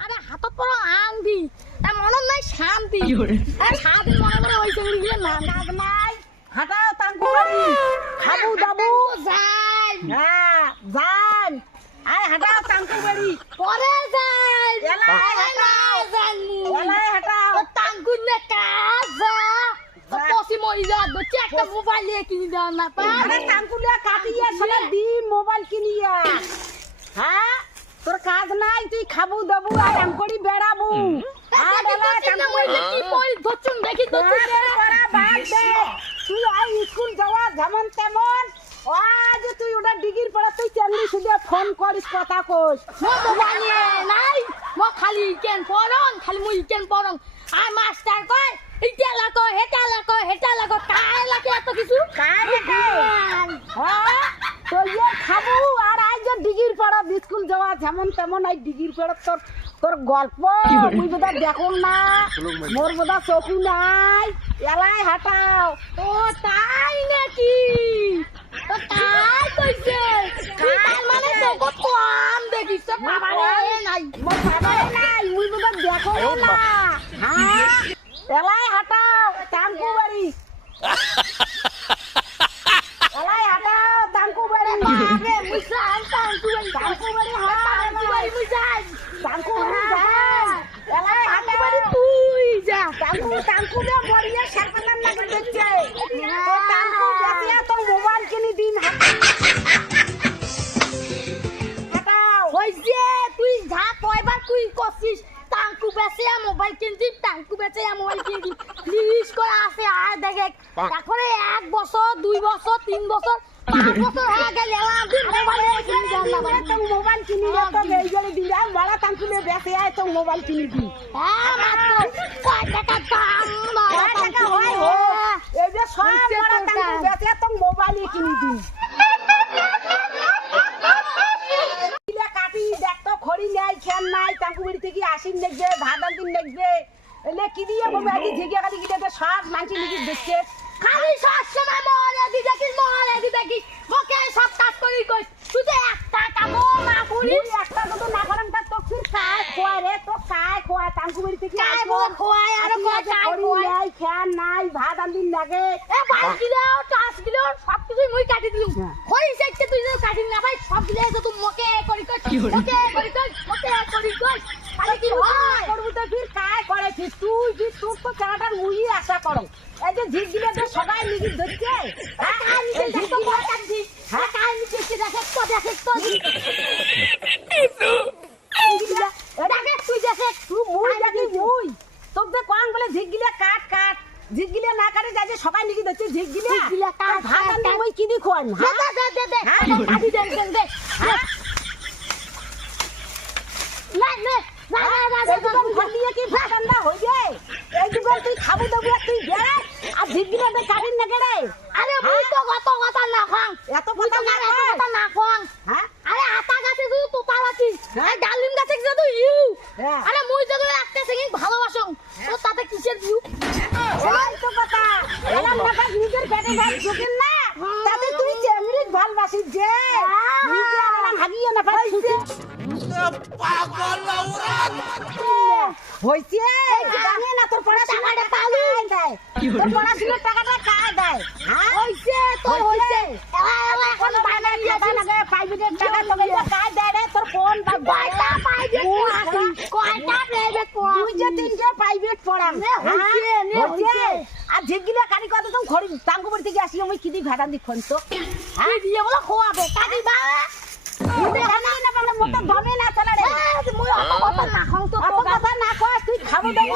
আরে হাতত পড়ো আংটি তার মনত নাই শান্তি আর সারাদিন মনে করে ওই সঙ্গে গিয়ে না কাজ নাই হাঁটাও তাঙ্কু বাড়ি খাবু দাবু যাই হ্যাঁ যান আয় হাঁটাও তাঙ্কু বাড়ি পরে যাই এলাই হাঁটাও এলাই হাঁটাও টাঙ্গুর নে কাজ যা পসি মরি যা দচ্ছে একটা মোবাইল নিয়ে কিনে দাও না আরে তাঙ্কু লিয়া কাটিয়ে সলে দি মোবাইল কিনিয়া হ্যাঁ তোর কাজ নাই তুই খাবু দাবু আর আম করি বেড়াবু আর এলাই তাঙ্কু কি পড়ি দচ্চুন দেখি দচ্চুন পড়া বাদ দে তুই আই স্কুল যাওয়া যেমন তেমন আজ তুই ওটা ডিগ্রি পড়া তুই চাকরি শুধু ফোন করিস কথা কইস মো মোবাইল নাই মো খালি কেন পড়ন খালি মুই কেন পড়ন আর মাস্টার কয় ইটা লাগো হেটা লাগো কায় লাগে এত কিছু কায় লাগে হ্যাঁ তো ইয়ে খাবো আর আজ ডিগ্রি পড়া স্কুল যাওয়া যেমন তেমন আই ডিগ্রি পড়া তোর গল্প মুই বোধা দেখো না মোর বোধা চকু নাই এলাই হাঁটাও ও তাই নাকি তো তাই কইছে তুই তার মানে জগৎ কম দেখিস তো বাবারে নাই মোর বাবা নাই মুই বোধা দেখো না হ্যাঁ এলাই হাঁটাও টাঙ্কু বাড়ি এলাই হাঁটাও টাঙ্কু বাড়ি আরে মুই সান টাঙ্কু বাড়ি মুই যাই টাঙ্কু বাড়ি যা এলাই হাঁটাও তুই যা টাঙ্কু রে মরিয়া সাকানার লাগে দেখছে তো টাঙ্কু বেটিয়া তো মোবাইল কিনে দিন হাঁটাও হইছে তুই যা কয়বার তুই করছিস টাঙ্কু বেচে মোবাইল কিনছি টাঙ্কু বেচে মোবাইল কিনছি প্লিজ করে আসে আর দেখে তারপরে 1 বছর 2 বছর 3 বছর 5 বছর হয়ে গেল আমি মোবাইল কিনে দিলাম তো মোবাইল কিনে তো এই জলে দিন আর বড় টাঙ্কু রে বেটে আয় তো মোবাইল কিনে দিন হ্যাঁ মাত্র কয় টাকা দাম কয় টাকা হয় হো এই যে সব বড় টাঙ্কু বেটে তো মোবাইল কিনে দিন ইলা কাটি দেখ তো খড়ি নাই খেন নাই টাঙ্কু বাড়ি থেকে আসিন দেখবে ভাদান দিন দেখবে এলে কি দিয়ে বলবে আজ ঝিগিয়া কাটি গিয়ে সব মানছি লিখি দেখছে খালি সব সময় মরে দি দেখিস ওকে সব কাজ করি কই তুই তো একটা কামও না করিস একটা তো না করেন তা তো ফির কায় খোয়া রে তো কায় খোয়া টাঙ্কু বাড়ি থেকে কায় বলে খোয়ায় আর কয় কায় খোয়ায় নাই খেন নাই ভাদান দিন লাগে এ বাস দিলেও টাস দিলেও সব কিছু মুই কাটি দিলুম হই যাচ্ছে তুই যদি কাটি না ভাই সব দিলে তো তুই মোকে করি কই মোকে করি কই আরে কি হয় করবি তো ফির কায় করে ফির তুই ফির তোর তো চালাটার মুই আশা করো এই যে ঝিগিলে তো সবাই লিখি ধরছে কাই নিচে দেখো বড় কাটি হ্যাঁ কাই নিচে দেখে তো দেখে তুই দেখে তুই মুই দেখি মুই তোর তো কম বলে ঝিগিলে কাট ঝিগিলে না কাটে যাই যে সবাই লিখি ধরছে ঝিগিলে কাট ভাত আনতে মুই কিনি খোয়ান দে কাটি দে এই দোকান খলিয়ে কি ভাত আন্দা হই যায় এই দোকান তুই খাবো দেবো তুই বেড়ে আর ঝিগিলে তো কাটিন না কেড়ে আরে মুই তো কত কথা না খাং এত কথা না এত কথা না খাং হ্যাঁ আরে আতা গাছে শুধু তোতা গাছি আর ডালিম গাছে শুধু হ্যাঁ। আরে মুই যদি একটা সেকেন্ড ভালোবাসং তো তাতে কিসের ভিউ এই তো কথা এলাম না নিজের পেটে ভাত ঢোকেন না তাতে তুই চেমড়ি ভালবাসিস যে নিজে এলাম হাগিয়ে না পাইছে পাগল আওরাত হইছে জানি না তোর পড়াশোনাটা পালু দেয় তোর পড়াশোনার টাকাটা কায় দেয় হ্যাঁ হইছে তো হইছে এখন বানা দিয়ে বানা প্রাইভেটের টাকা তোকে কায় দেয় রে তোর কোন কয়টা প্রাইভেট পড়াছি কয়টা প্রাইভেট পড়াছি তুই যে তিনটে প্রাইভেট পড়াম হইছে আর ঝিগিলা কানি কত তুমি খড়ি টাঙ্গুবাড়ি থেকে আসি আমি কি দি ভাড়া দিখন তো হ্যাঁ দিয়ে বলে খোয়াবে কাটি বা মুদে জানি না বলে মত দমে না চলে রে মুই অত কথা না খাং তো অত কথা না কয় তুই খাবো দেবো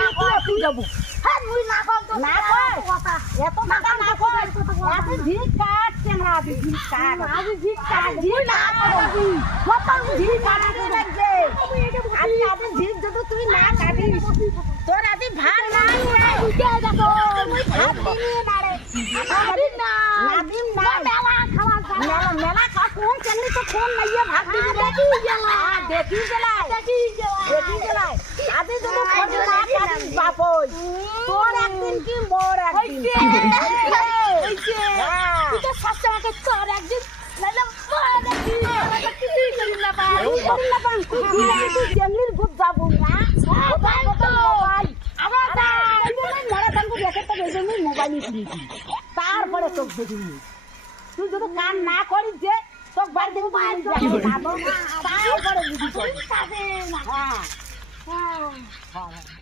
না কয় তুই যাবো হ্যাঁ মুই না খাং তো না কয় কথা এত কথা না কয় এত ঝিক কাটছে না তুই ঝিক কাট আজ ঝিক কাট ঝিক না করবি কত ঝিক কাটতে লাগবে আমি আজ ঝিক যদি তুই না কাটিস তোর আদি ভাত নাই রে বুঝে দেখো তুই ভাত দিবি না রে দিন না দিন না মেলা খাওয়া মেলা খা কোন চালনি তো কোন নাইয়ে ভাত দিবি দেখি গেলা দেখি গেলাই দেখি গেলা দেখি গেলাই আদি যদি খোঁজ না কাটিস বাপই তোর একদিন কি মোর একদিন হইছে তুই তো সবসময় তোর একদিন নাইলে মার একদিন কিছুই করি না পাই তুই যেমনি ভূত মোবাইল কিনেছি তারপরে তোর দেখিস তুই যদি কান না করিস যে তোর বাড়ি থেকে তারপরে বুঝিস তুই খাবে না হ্যাঁ হ্যাঁ হ্যাঁ